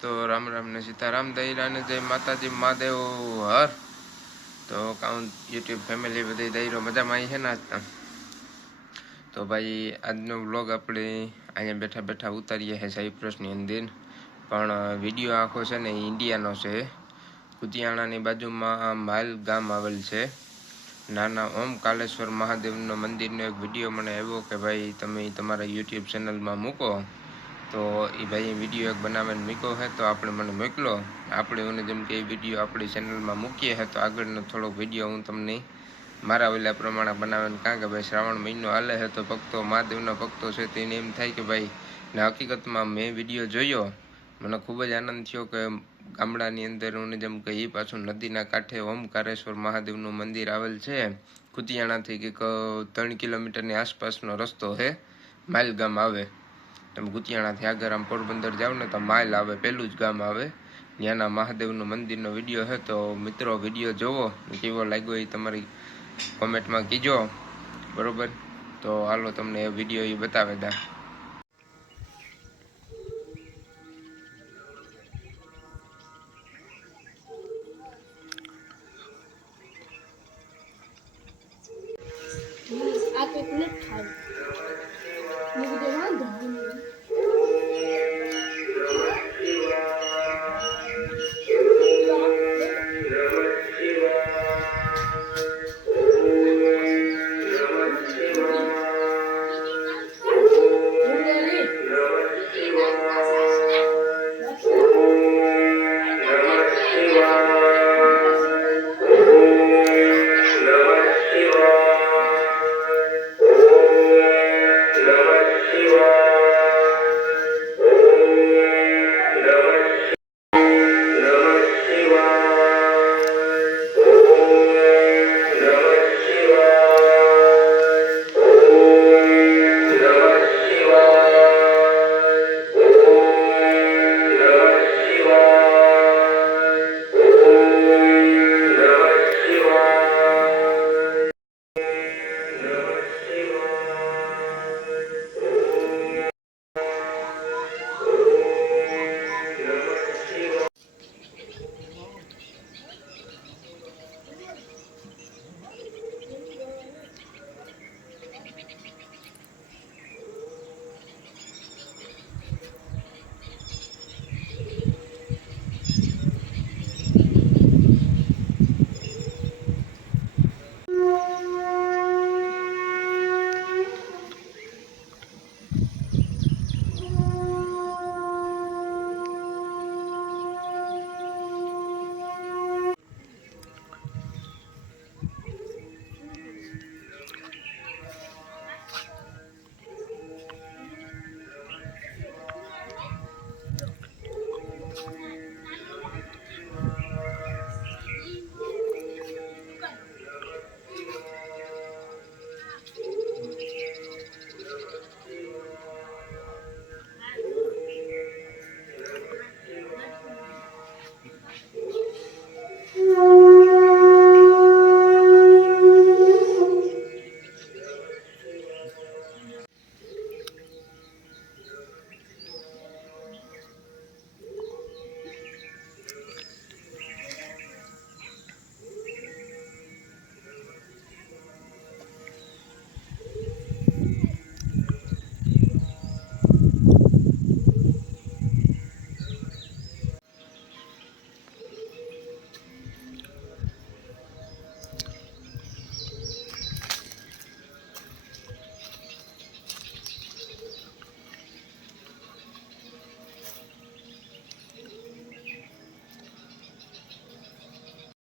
તો રામ રામ ને સીતારામ દહીરાને જય માતાજી, મહાદેવ, હર. તો કાઉન્ટ યુટ્યુબ ફેમિલી બધી દહીરો મજામાં આવી છે ને આજના તો? ભાઈ, આજનો વ્લોગ આપણે અહીંયા બેઠા બેઠા ઉતારીએ છે સાઇપ્રસની અંદર. પણ વીડિયો આખો છે ને ઇન્ડિયાનો છે. કુતિયાણાની બાજુમાં માલ ગામ આવેલ છે. નાના ઓમ કાલેશ્વર મહાદેવનો મંદિરનો એક વીડિયો મને આવ્યો કે ભાઈ, તમે તમારા યુટ્યુબ ચેનલમાં મૂકો. તો એ ભાઈ વીડિયો એક બનાવીને મૂક્યો હે તો આપણે મને મોકલો. આપણે એને જેમ કે એ વીડિયો આપણી ચેનલમાં મૂકીએ હે તો આગળનો થોડોક વીડિયો હું તમને મારા ઓલા પ્રમાણે બનાવીને કારણ કે ભાઈ શ્રાવણ મહિનો હાલે છે, તો ભક્તો, મહાદેવના ભક્તો છે તેને એમ થાય કે ભાઈ, ને, હકીકતમાં મેં વીડિયો જોયો. મને ખૂબ જ આનંદ થયો કે ગામડાની અંદર હું જેમ કે એ પાછું નદીના કાંઠે ઓમકારેશ્વર મહાદેવનું મંદિર આવેલ છે. કુતિયાણાથી કંઈક ત્રણ કિલોમીટરની આસપાસનો રસ્તો છે માઇલગામ આવે. તમે ગુતિયાણાથી આગળ આમ પોરબંદર જાઓ ને તો માઇલ આવે પહેલું જ ગામ આવે. ત્યાંના મહાદેવનું મંદિરનો વીડિયો છે, તો મિત્રો વીડિયો જોવો. કેવો લાગ્યો એ તમારી કોમેન્ટમાં કીજો. બરોબર? તો હાલો તમને એ વીડિયો એ બતાવે દા. આ તો પ્લેટ ખાવી. મેં